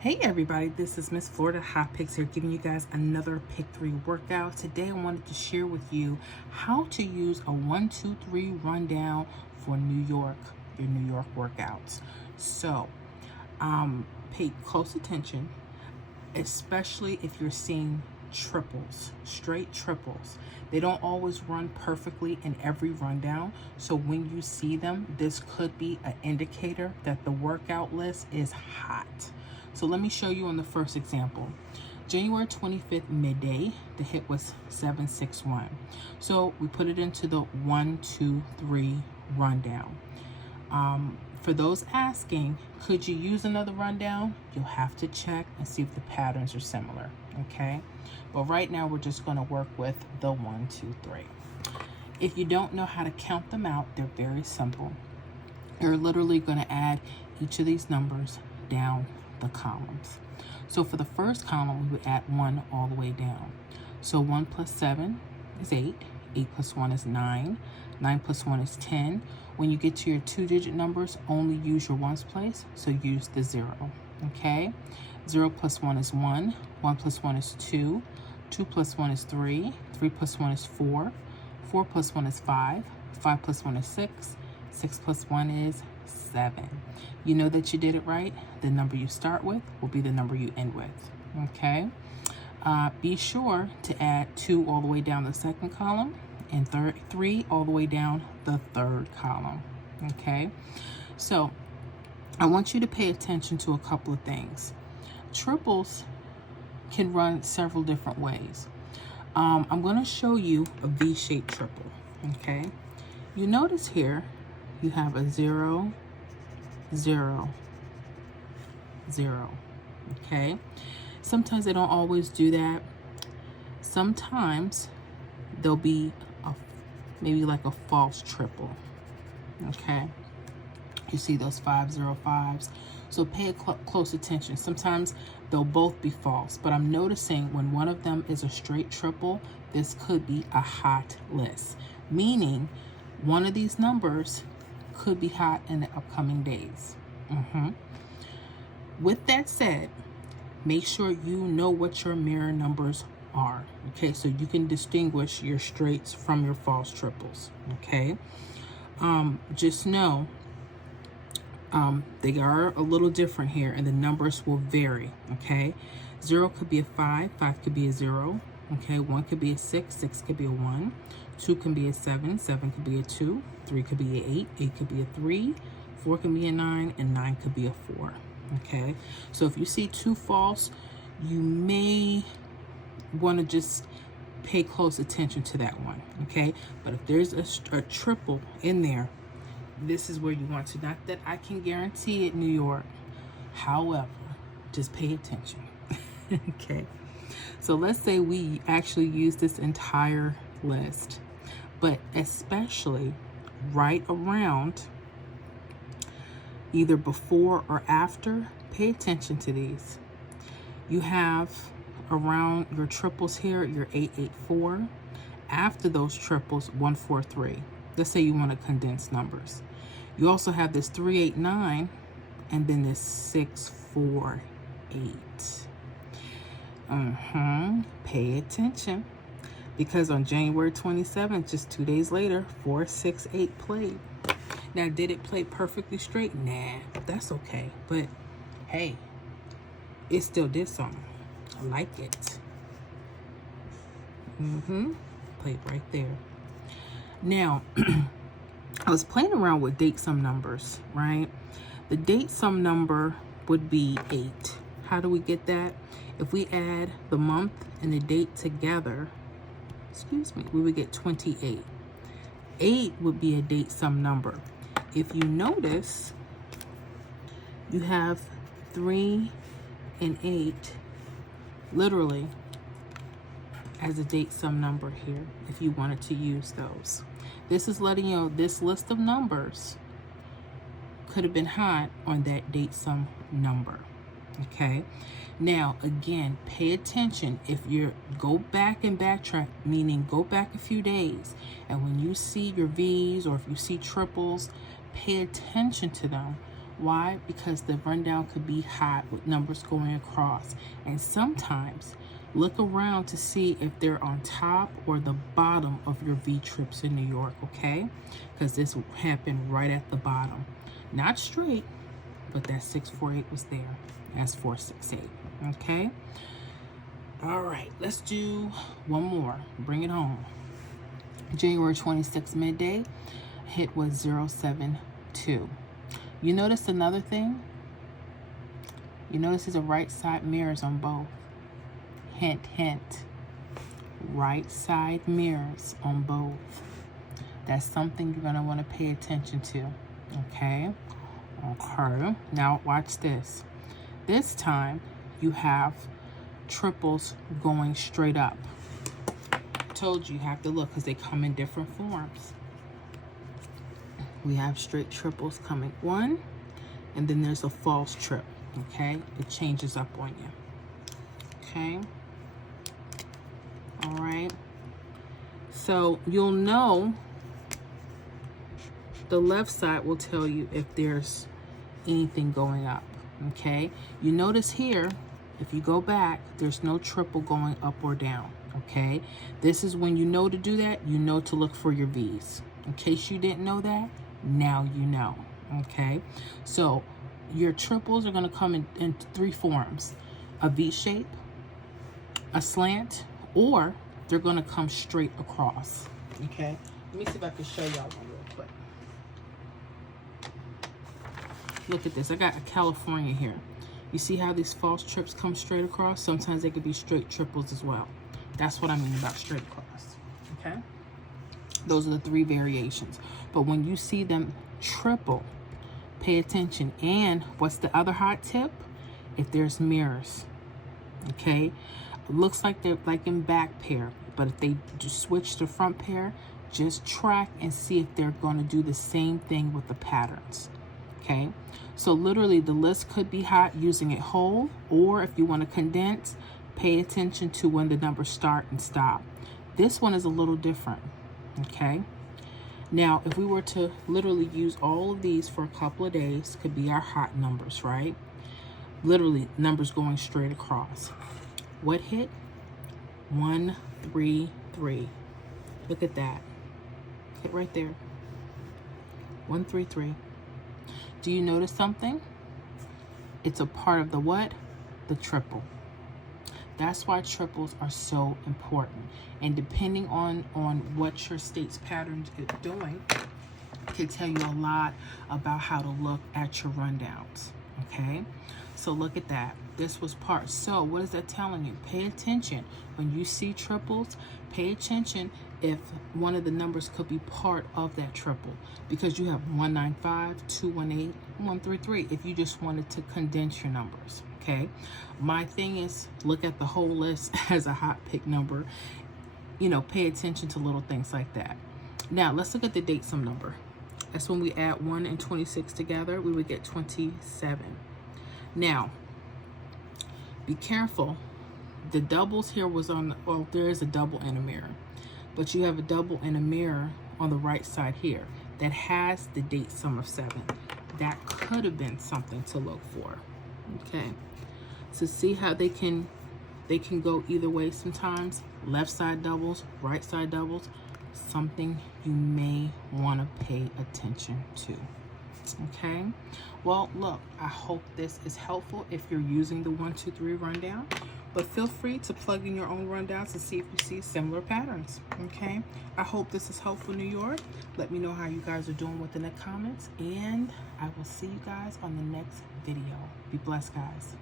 Hey everybody, this is Miss Florida Hot Picks here, giving you guys another Pick 3 workout. Today I wanted to share with you how to use a 1, 2, 3 rundown for your New York workouts. So, pay close attention, especially if you're seeing triples, straight triples. They don't always run perfectly in every rundown. So when you see them, this could be an indicator that the workout list is hot. So let me show you on the first example. January 25th midday, the hit was 761. So we put it into the 1, 2, 3 rundown. For those asking, could you use another rundown? You'll have to check and see if the patterns are similar, okay? But right now we're just gonna work with the 1, 2, 3. If you don't know how to count them out, they're very simple. You're literally gonna add each of these numbers down the columns. So for the first column, we would add 1 all the way down. So 1 plus 7 is 8. 8 plus 1 is 9. 9 plus 1 is 10. When you get to your 2-digit numbers, only use your ones place, so use the 0, okay? 0 plus 1 is 1. 1 plus 1 is 2. 2 plus 1 is 3. 3 plus 1 is 4. 4 plus 1 is 5. 5 plus 1 is 6. 6 plus 1 is 7. You know that you did it right. The number you start with will be the number you end with, okay? Be sure to add 2 all the way down the second column and 3 all the way down the third column, okay? So I want you to pay attention to a couple of things. Triples can run several different ways. I'm going to show you a V-shaped triple, okay? You notice here you have a 0, 0, 0, okay? Sometimes they don't always do that. Sometimes there'll be maybe like a false triple, okay? You see those 505s. So pay close attention. Sometimes they'll both be false, but I'm noticing when one of them is a straight triple, this could be a hot list, meaning one of these numbers could be hot in the upcoming days. With that said, make sure you know what your mirror numbers are, okay? So you can distinguish your straights from your false triples, okay? Just know they are a little different here, and the numbers will vary, okay? 0 could be a 5, 5 could be a 0, okay? 1 could be a 6, 6 could be a 1, 2 can be a 7, 7 could be a 2, 3 could be a 8, 8 could be a 3, 4 can be a 9, and 9 could be a 4, okay? So if you see 2 false, you may want to just pay close attention to that one, okay? But if there's a triple in there, this is where you want to. Not that I can guarantee it, New York. However, just pay attention, okay? So let's say we actually use this entire list, but especially right around, either before or after, pay attention to these. You have around your triples here, your 884. After those triples, 143. Let's say you want to condense numbers. You also have this 389 and then this 648. Pay attention, because on January 27th, just 2 days later, 468 played. Now, did it play perfectly straight? Nah, that's okay. But hey, it still did something. I like it. Played right there. Now, I was playing around with date sum numbers, right? The date sum number would be 8. How do we get that? If we add the month and the date together, we would get 28. 8 would be a date sum number. If you notice, you have 3 and 8 literally as a date sum number here, if you wanted to use those. This is letting you know this list of numbers could have been hot on that date sum number, okay? Now, again, pay attention. If you go back and backtrack, meaning go back a few days, and when you see your V's or if you see triples, pay attention to them. Why? Because the rundown could be hot with numbers going across. And sometimes look around to see if they're on top or the bottom of your V trips in New York, okay? Because this happened right at the bottom. Not straight, but that 648 was there as 468, okay? All right, let's do one more. Bring it home. January 26th midday, hit was 072. You notice another thing? You notice there's a right side mirrors on both. Hint, hint. Right side mirrors on both. That's something you're going to want to pay attention to. Okay? Okay. Now watch this. This time you have triples going straight up. Told you have to look because they come in different forms. We have straight triples coming one, and then there's a false trip. Okay? It changes up on you. Okay? All right. So you'll know the left side will tell you if there's anything going up. Okay? You notice here, if you go back, there's no triple going up or down. Okay? This is when you know to do that, you know to look for your V's. In case you didn't know that, now you know. Okay? So your triples are going to come in three forms: a V shape, a slant, or they're going to come straight across. Okay? Let me see if I can show y'all one real quick. Look at this. I got a California here. You see how these false trips come straight across? Sometimes they could be straight triples as well. That's what I mean about straight across. Okay? Those are the three variations. But when you see them triple, pay attention. And what's the other hot tip? If there's mirrors. Okay? It looks like they're like in back pair. But if they just switch to front pair, just track and see if they're going to do the same thing with the patterns. Okay, so literally the list could be hot using it whole, or if you want to condense, pay attention to when the numbers start and stop. This one is a little different. Okay, now if we were to literally use all of these for a couple of days, could be our hot numbers, right? Literally numbers going straight across. What hit? 133. Look at that. Hit right there. 133. Do you notice something? It's a part of the what? The triple. That's why triples are so important. And depending on what your state's pattern is doing, can tell you a lot about how to look at your rundowns. Okay? So look at that. This was part. So what is that telling you? Pay attention. When you see triples, pay attention if one of the numbers could be part of that triple. Because you have 195, 218, 133 if you just wanted to condense your numbers. Okay? My thing is look at the whole list as a hot pick number. You know, pay attention to little things like that. Now, let's look at the date sum number. That's when we add 1 and 26 together, we would get 27. Now, be careful. The doubles here was on, well, there is a double in a mirror. But you have a double in a mirror on the right side here that has the date sum of 7. That could have been something to look for. Okay. So see how they can go either way sometimes. Left side doubles, right side doubles. Something you may want to pay attention to. Okay, well, look, I hope this is helpful if you're using the 1, 2, 3 rundown, but feel free to plug in your own rundowns and see if you see similar patterns. Okay, I hope this is helpful, New York. Let me know how you guys are doing within the comments, and I will see you guys on the next video. Be blessed, guys.